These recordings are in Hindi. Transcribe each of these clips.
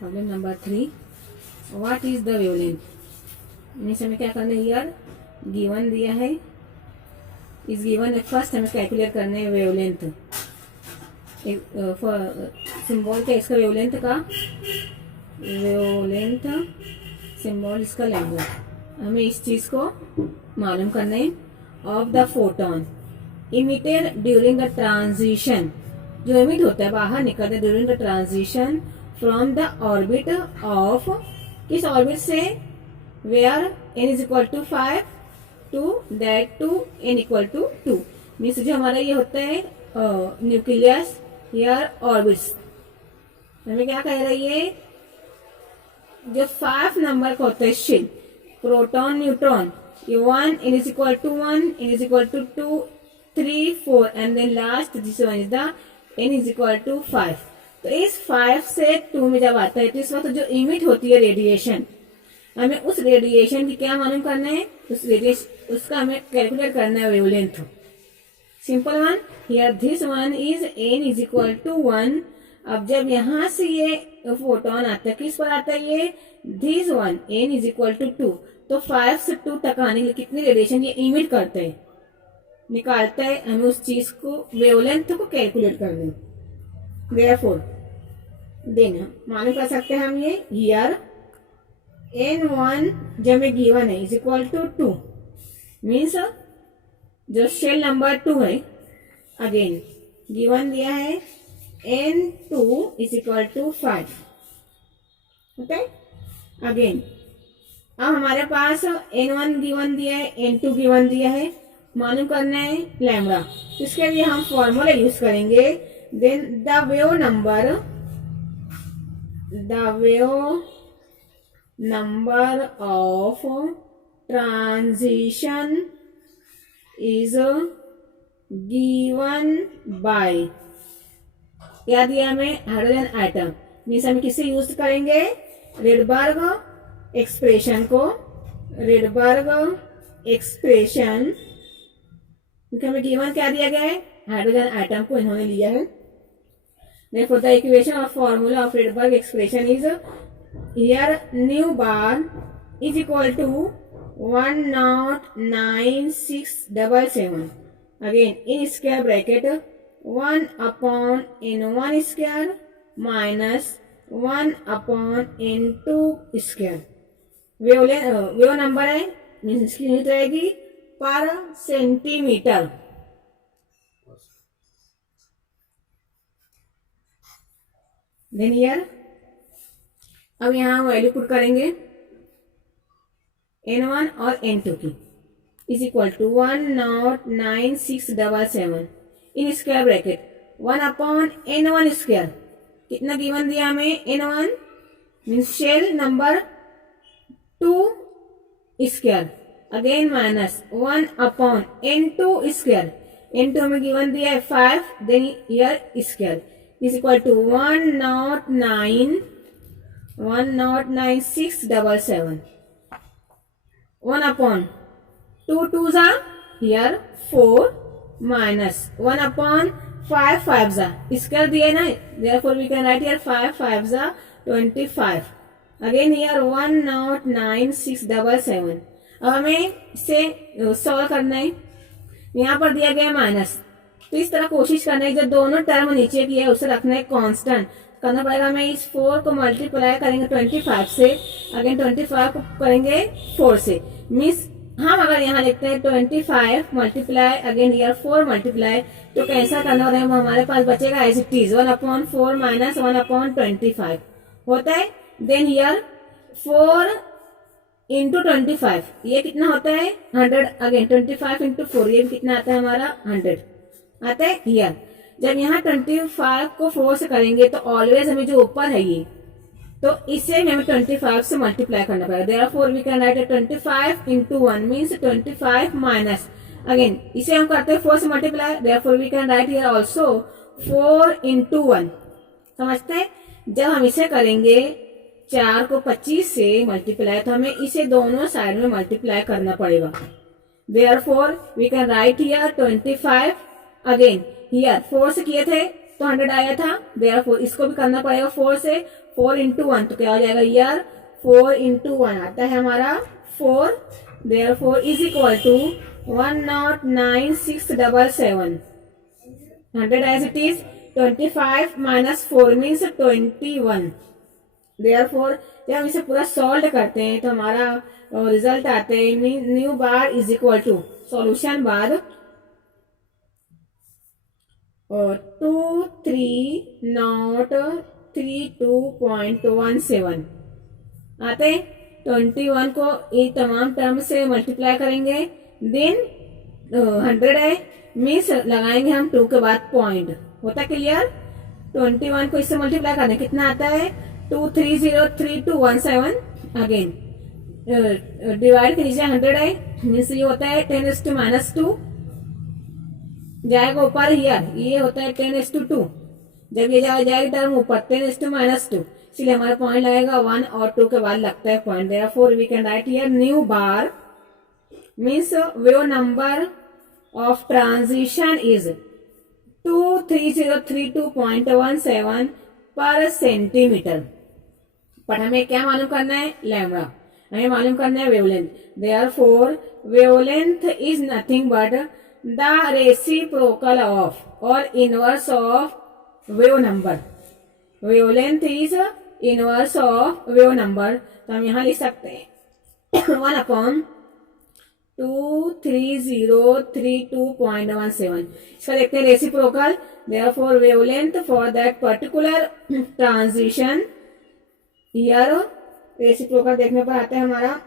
Problem number 3, what is the wavelength. Means हमें क्या करना है, हियर गिवन दिया है, इस गिवन में फर्स्ट हमें कैलकुलेट करने है वेवलेंथ, सिंबल क्या इसका वेवलेंथ का, वेवलेंथ सिंबल इसका लैम्डा, हमें इस चीज को मालूम करना है। Of the photon emitted during the transition, जो इमिट होता है बाहर निकलता है during the transition from the orbit of, किस ऑर्बिट से, where n is equal to 5 to that to n equal to 2। Means जो हमारा ये होता है न्यूक्लियस यार ऑर्बिट्स, हमें क्या कह रही है, जो 5 नंबर का होता है शेल, प्रोटॉन न्यूट्रॉन, ये 1 n is equal to 1, n is equal to 2, 3, 4 and then last this one is the n is equal to 5। तो इस 5 से 2 में जब आता है तो इस वक्त जो इमिट होती है रेडिएशन, हमें उस रेडिएशन की क्या मालूम करना है, उस रेडिएशन उसका हमें कैलकुलेट करना है wavelength. Simple one, here this one is n is equal to 1। अब जब यहां से ये फोटोन आता है, किस पर आता है ये, this one n is equal to 2, तो 5 से 2 तक आने के लिए कितनी रेडिएशन ये इमिट करते हैं, निकालता है, हमें उस चीज को वेवलेंथ को कैलकुलेट करना है। देयरफॉर देना मालूम कर सकते हैं हम ये, हियर n1 जो हमें गिवन है इज इक्वल टू 2, मीन्स जो शेल नंबर 2 है, अगेन गिवन दिया है n2 is equal to 5, okay. Again अब हमारे पास n1 गिवन दिया है, n2 गिवन दिया है, मालूम करना है लैम्डा, इसके लिए हम फॉर्मूला यूज करेंगे। Then the wave number of transition is given by, क्या दिया हमें, हाइड्रोजन आइटम। मीन्स हम किसे यूज करेंगे, रेडबर्ग एक्सप्रेशन को, रेडबर्ग एक्सप्रेशन, क्योंकि हमें गिवन क्या दिया गया है, हाइड्रोजन आइटम को इन्होंने लिया है। Therefore, the equation or formula of Rydberg expression is here nu bar is equal to 109,677. Again, in square bracket 1 upon n1 square minus 1 upon n2 square. Wave number है, मीन्स इसकी यूनिट रहेगी पर सेंटीमीटर। देन हियर अब यहां वैल्यू पुट करेंगे n1 और n2 की, is equal to 109,677 in square bracket 1 upon n1 square, कितना गिवन दिया हमें, n1 means shell number 2 square, again minus 1 upon n2 square, n2 हमें गिवन दिया है 5, then here square is equal to 109,677, 1 upon 2 2s are here 4 minus 1 upon 5 5s are square दिए ना, therefore we can write here 5 5s are 25, again here 109,677। अब हमें इसे सॉल्व करना है, यहाँ पर दिया गया माइनस, तो इस तरह कोशिश करना है जो दोनों टर्म नीचे की है उसे रखना है कांस्टेंट करना पड़ेगा। हमें इस 4 को मल्टीप्लाई करेंगे 25 से, अगेन 25 को करेंगे 4 से, मीन्स हम अगर यहाँ लिखते हैं 25 मल्टीप्लाई अगेन ईयर 4 मल्टीप्लाई, तो कैसा करना हो रहा है, हमारे पास बचेगा as it is 1 upon 4 minus 1 upon 25 होता है। देन ईयर 4 इंटू 25, ये कितना होता है 100, अगेन 25 इंटू 4, ये कितना आता है हमारा 100 आता है। हियर जब यहाँ 25 को 4 से करेंगे तो ऑलवेज हमें जो ऊपर है ये, तो इसे हमें 25 से मल्टीप्लाई करना पड़ेगा। Therefore we can write 25 into 1 means 25 minus, again इसे हम करते हैं 4 से multiply, therefore we can write here also 4 into 1। समझते हैं, जब हम इसे करेंगे 4 को 25 से मल्टीप्लाई, तो हमें इसे दोनों साइड में मल्टीप्लाई करना पड़ेगा। Therefore we can write here 25, again here 4 से किए थे तो 100 आया था, देयरफॉर इसको भी करना पड़ेगा 4 से, 4 इंटू 1 तो क्या हो जाएगा यार, 4 इंटू 1 आता है हमारा 4, therefore is equal to 109,677, 100 as it is, 25 minus 4 means 21, therefore जब हम इसे पूरा सॉल्व करते हैं तो हमारा रिजल्ट आते हैं nu bar is equal to solution बाद 23,032.17 आते। 21 को ये तमाम टर्म से मल्टीप्लाई करेंगे, देन 100 है मीन्स लगाएंगे हम 2 के बाद पॉइंट, होता क्लियर। 21 को इससे मल्टीप्लाई करने कितना आता है 2303217, अगेन डिवाइड कीजिए 100 है मीन्स ये होता है 10⁻², जाएगा ऊपर हियर, ये होता है 10:2, जब ये जाएगी टर्म ऊपर 10⁻², इसलिए हमारा पॉइंट लगेगा 1 और 2 के बाद लगता है point, therefore we can write here nu bar means wave number of transition is 23032.17 per centimetre. पर हमें क्या मालूम करना है, लैम्बडा, हमें मालूम करना है wavelength, therefore wavelength is nothing but the reciprocal of और inverse of wave number, wavelength is inverse of wave number, तो हम यहां लिख सकते हैं 1/23032.17, इसका देखते हैं reciprocal, therefore wavelength for that particular transition, here reciprocal देखने पर आता है हमारा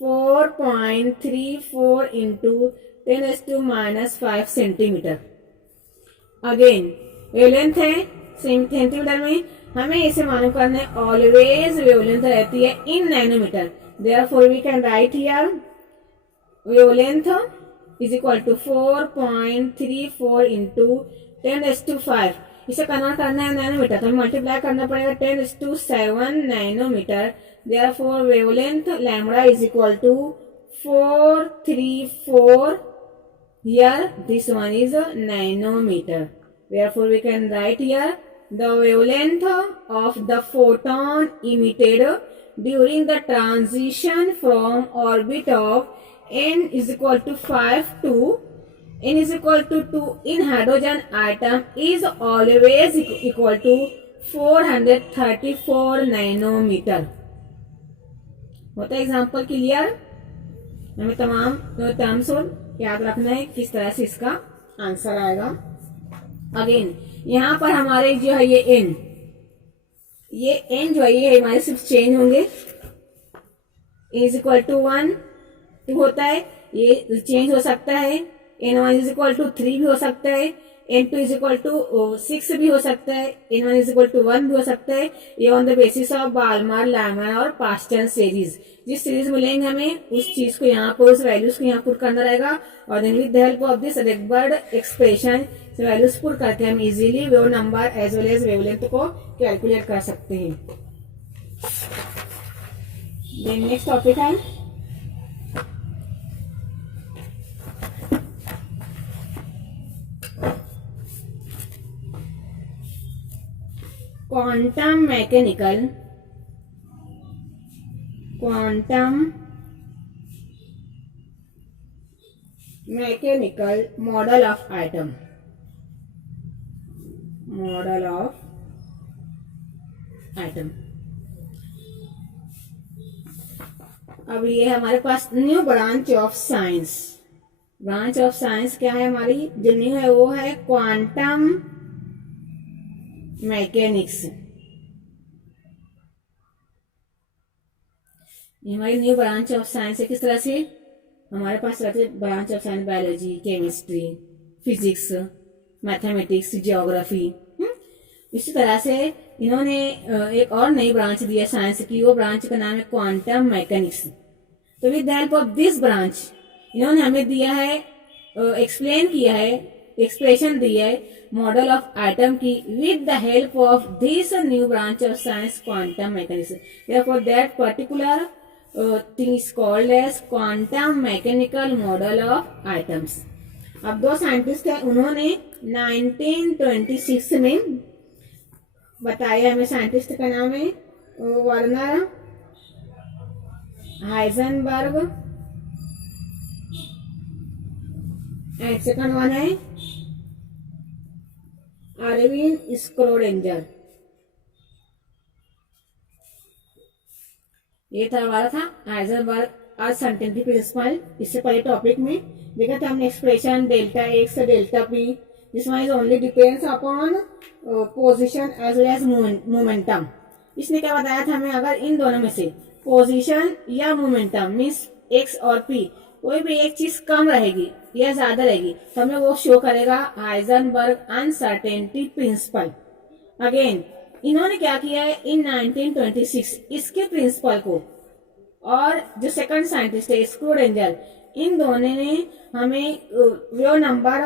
4.34 इंटू 10⁻⁵ सेंटीमीटर। अगेन वेवलेंथ है सेंटीमीटर में, हमें इसे मालूम करना है ऑलवेज वेवलेंथ रहती है in nanometer, therefore we can write here wavelength is equal to 4.34 into 10⁵, इसे कन्वर्ट करना है नैनोमीटर तो हमें मल्टीप्लाई करना पड़ेगा 10⁷ nanometre, therefore wavelength lambda is equal to 434, here this one is a nanometer, therefore we can write here the wavelength of the photon emitted during the transition from orbit of n is equal to 5 to n is equal to 2 in hydrogen atom is always equal to 434 nanometer। होता है एग्जाम्पल क्लियर, हमें तमाम टर्म्स याद रखना है किस तरह से इसका आंसर आएगा। अगेन यहाँ पर हमारे जो है ये एन जो है ये हमारे सिर्फ चेंज होंगे, इज इक्वल टू 1 2 होता है, ये चेंज हो सकता है, n1 इज इक्वल टू 3 भी हो सकता है, n2 इज इक्वल टू 6 भी हो सकता है, n1 इज इक्वल टू 1 भी हो सकता है, ये on the basis of Balmer Lyman और पास्टन सीरीज, जिस सीरीज मिलेंगे हमें उस चीज को यहाँ पर उस वैल्यूज को यहाँ पुट करना रहेगा, और then with the help of this Rydberg expression values put करके हम easily wave number as well as wavelength को कैलकुलेट कर सकते हैं। देन नेक्स्ट टॉपिक है quantum mechanical model of atom, अब ये हमारे पास न्यू ब्रांच ऑफ साइंस, क्या है हमारी जो न्यू है वो है क्वांटम मैकेनिक्स। ये हमारी न्यू ब्रांच ऑफ साइंस है, किस तरह से हमारे पास रहते हैं branch of science biology, chemistry, physics, mathematics, geography. इसी तरह से इन्होंने एक और नई ब्रांच दी है साइंस की, वो ब्रांच का नाम है क्वांटम मैकेनिक्स। तो with the help of this branch इन्होंने हमें दिया है, एक्सप्लेन किया है, एक्सप्रेशन दी है मॉडल ऑफ एटम की with the help of this new branch of science quantum mechanics. Therefore that particular thing is called as quantum mechanical model of atoms. अब दो साइंटिस्ट हैं, उन्होंने 1926 में बताया हमें। साइंटिस्ट का नाम है Werner Heisenberg and second one है अरविंद स्क्रोडेंजर। ये था हमारा था हाइजेनबर्ग अनसर्टेनिटी प्रिंसिपल। इससे पहले टॉपिक में देखा था हमने expression delta x delta p, this one is only depends upon position as well as momentum. इसने क्या बताया था हमें, अगर इन दोनों में से पोजीशन या मोमेंटम मीन्स एक्स और पी कोई भी एक चीज कम रहेगी या ज्यादा रहेगी तो हमें वो शो करेगा हाइजेनबर्ग अनसर्टेनिटी प्रिंसिपल। अगेन इन्होंने क्या किया है इन 1926 इसके प्रिंसिपल को और जो सेकंड साइंटिस्ट है स्क्रोडेंजर, इन दोनों ने हमें वेव नंबर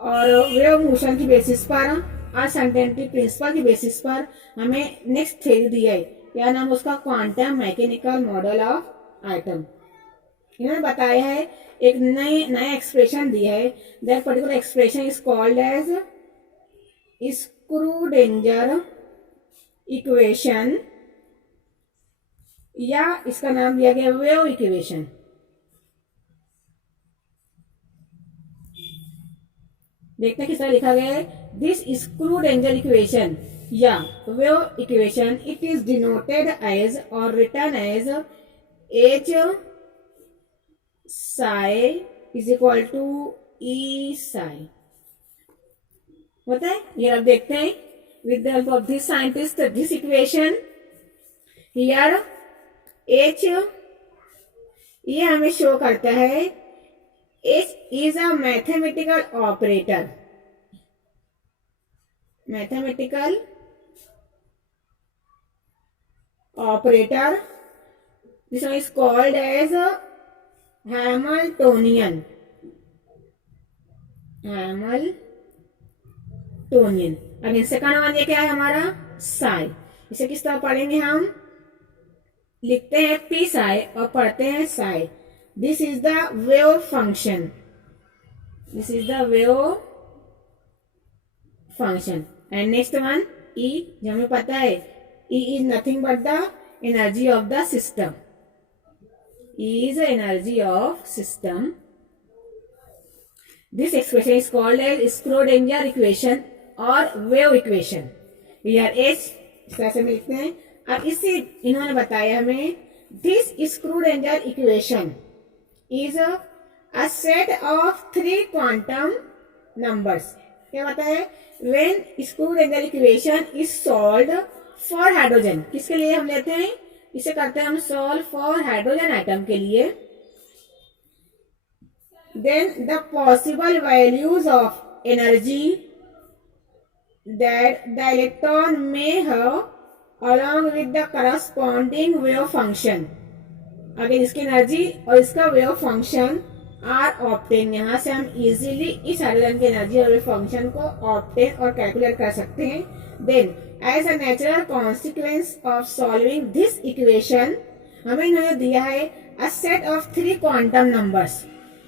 और वेव मोशन की बेसिस पर अनसर्टेनिटी प्रिंसिपल की बेसिस पर हमें नेक्स्ट थ्योरी दिया है। क्या नाम उसका, quantum mechanical model of atom. इन्होंने बताया है एक नया एक्सप्रेशन दिया है, that particular expression is called as Schrodinger equation, या इसका नाम दिया गया वेव इक्वेशन। देखते हैं किस तरह लिखा गया है, दिस स्क्रूडेंजर इक्वेशन या wave equation it is denoted as और written as H psi is equal to E psi होता है। ये अब देखते हैं with the help of this scientist this equation here h ये हमें शो करता है h is a mathematical operator, mathematical operator, this one is called as Hamiltonian, Hamiltonian। Again second one ये क्या है हमारा साई, इसे किस तरह पढ़ेंगे हम, लिखते हैं पी साई और पढ़ते हैं psi. This is the wave function, this is the wave function. And next one E, जो हमें पता है E is nothing but the energy of the system, E is energy of system. This expression is called as Schrodinger equation और वेव इक्वेशन। एच इस तरह से लिखते हैं। अब इससे इन्होंने बताया हमें this Schrodinger equation is a set of 3 quantum numbers. क्या बताया, when Schrodinger equation is solved for hydrogen, किसके लिए हम लेते हैं, इसे करते हैं हम सॉल्व फॉर हाइड्रोजन आइटम के लिए, then the possible values of energy that the electron may have along with the corresponding wave function। अगर इसकी एनर्जी और इसका वेव फंक्शन आर ऑप्टेन, यहाँ से हम इजीली इस हाइड्रोजन की एनर्जी और वेव फंक्शन को ऑप्टेन और कैलकुलेट कर सकते हैं। Then as a natural consequence of solving this equation हमें इन्होंने दिया है a set of 3 quantum numbers.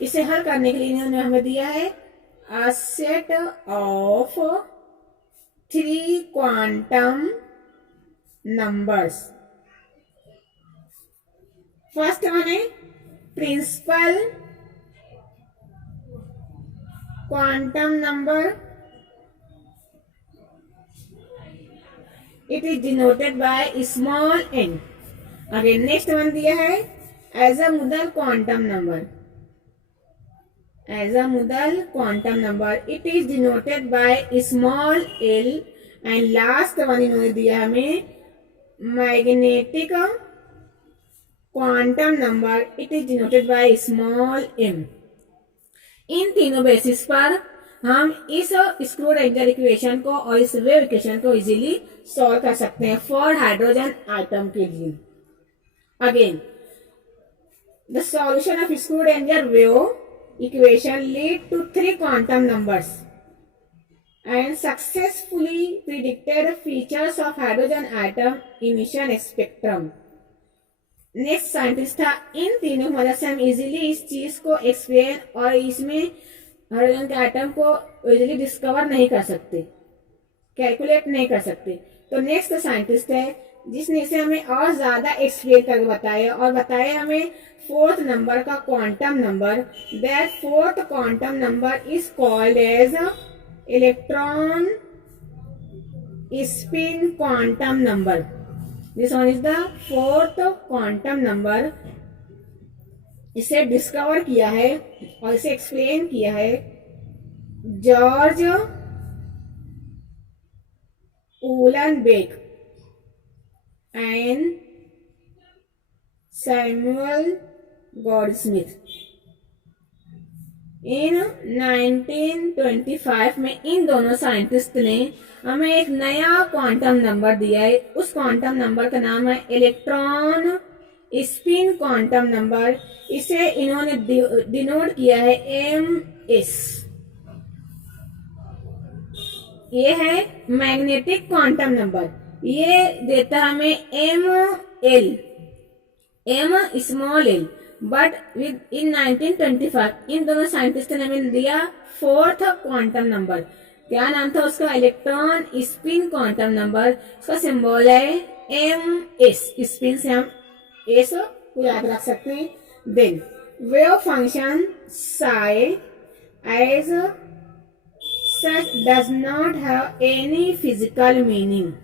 इसे हल करने के लिए इन्होंने हमें दिया है a set of 3 quantum numbers। First one है principal quantum number, it is denoted by small n। Again next one दिया है as a modal quantum number, as a Mudal quantum number it is denoted by small l। and last one इन्होंने दिया हमें magnetic quantum number it is denoted by small m। इन तीनों बेसिस पर हम इस स्क्रूडेंजर इक्वेशन को और इस वेव इक्वेशन को इजीली सॉल्व कर सकते हैं फॉर हाइड्रोजन आइटम के लिए। Again the solution of Schrodinger wave equation lead to 3 quantum numbers and successfully predicted features of hydrogen atom emission spectrum। Next scientist था, इन तीनों मदद से हम इजीली इस चीज को एक्सप्लेन और इसमें हाइड्रोजन के एटम को इजीली डिस्कवर नहीं कर सकते, कैलकुलेट नहीं कर सकते। तो नेक्स्ट साइंटिस्ट है जिसने इसे हमें और ज्यादा एक्सप्लेन करके बताया और बताया हमें फोर्थ नंबर का quantum number. That fourth quantum number is called as electron spin quantum number. This one is the fourth quantum number. इसे डिस्कवर किया है और इसे एक्सप्लेन किया है George Uhlenbeck and Samuel Goudsmit. In 1925 में इन दोनों साइंटिस्ट ने हमें एक नया क्वांटम नंबर दिया है। उस क्वांटम नंबर का नाम है इलेक्ट्रॉन स्पिन क्वांटम नंबर। इसे इन्होंने डिनोट किया है MS। ये है मैग्नेटिक क्वांटम नंबर। ये देता हमें ML, M small l। But with in 1925 इन दोनों साइंटिस्ट ने हमें दिया फोर्थ क्वांटम नंबर। क्या नाम था उसका? Electron spin quantum number. उसका सिंबल है MS। स्पिन से हम एस को याद रख सकते हैं। Then wave function psi as such does not have any physical meaning.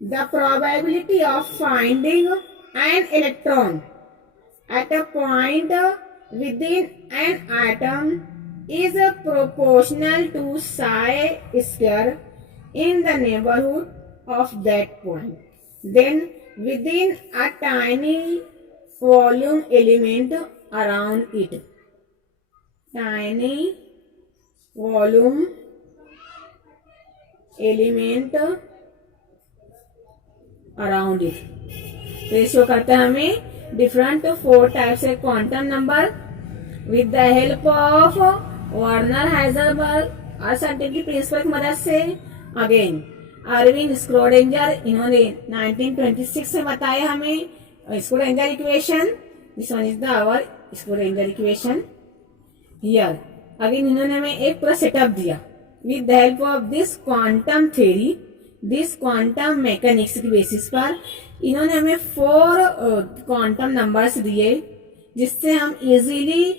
The probability of finding an electron at a point within an atom is proportional to psi square in the neighborhood of that point. Then within a tiny volume element around it. Tiny volume element around it. तो ये शो करता है हमें डिफरेंट 4 टाइप्स है quantum number with the help of Werner Heisenberg और सर्टेनिटी प्रिंसिपल की मदद से। अगेन अरविंद स्क्रोडिंगर, इन्होंने 1926 में बताया हमें Schrodinger equation. This one is the our Schrodinger equation here. Again इन्होंने हमें एक पूरा सेटअप दिया with the help of this quantum theory, this quantum mechanics की बेसिस पर इन्होंने हमें 4 क्वांटम नंबर्स दिए जिससे हम इजीली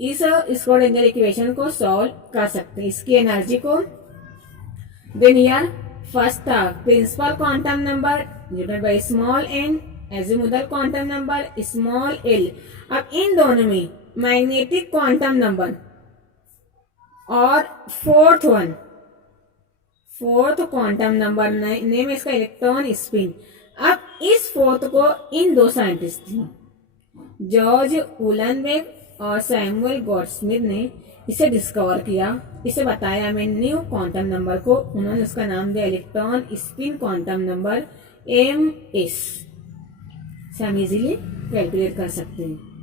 इस स्क्रोडिंगर इक्वेशन को सॉल्व कर सकते हैं, इसकी एनर्जी को। देन हियर फर्स्ट था principal quantum number denoted by small n, azimuthal quantum number small l। अब इन दोनों में मैग्नेटिक क्वांटम नंबर और फोर्थ क्वांटम नंबर नेम इसका इलेक्ट्रॉन स्पिन। अब इस फोर्थ को इन 2 साइंटिस्ट जॉर्ज उहलेनबेक और सैमुअल गॉडस्मिथ ने इसे डिस्कवर किया, इसे बताया हमें न्यू क्वांटम नंबर को। उन्होंने उसका नाम दिया electron spin quantum number MS। से हम इजीली कैलकुलेट कर सकते हैं।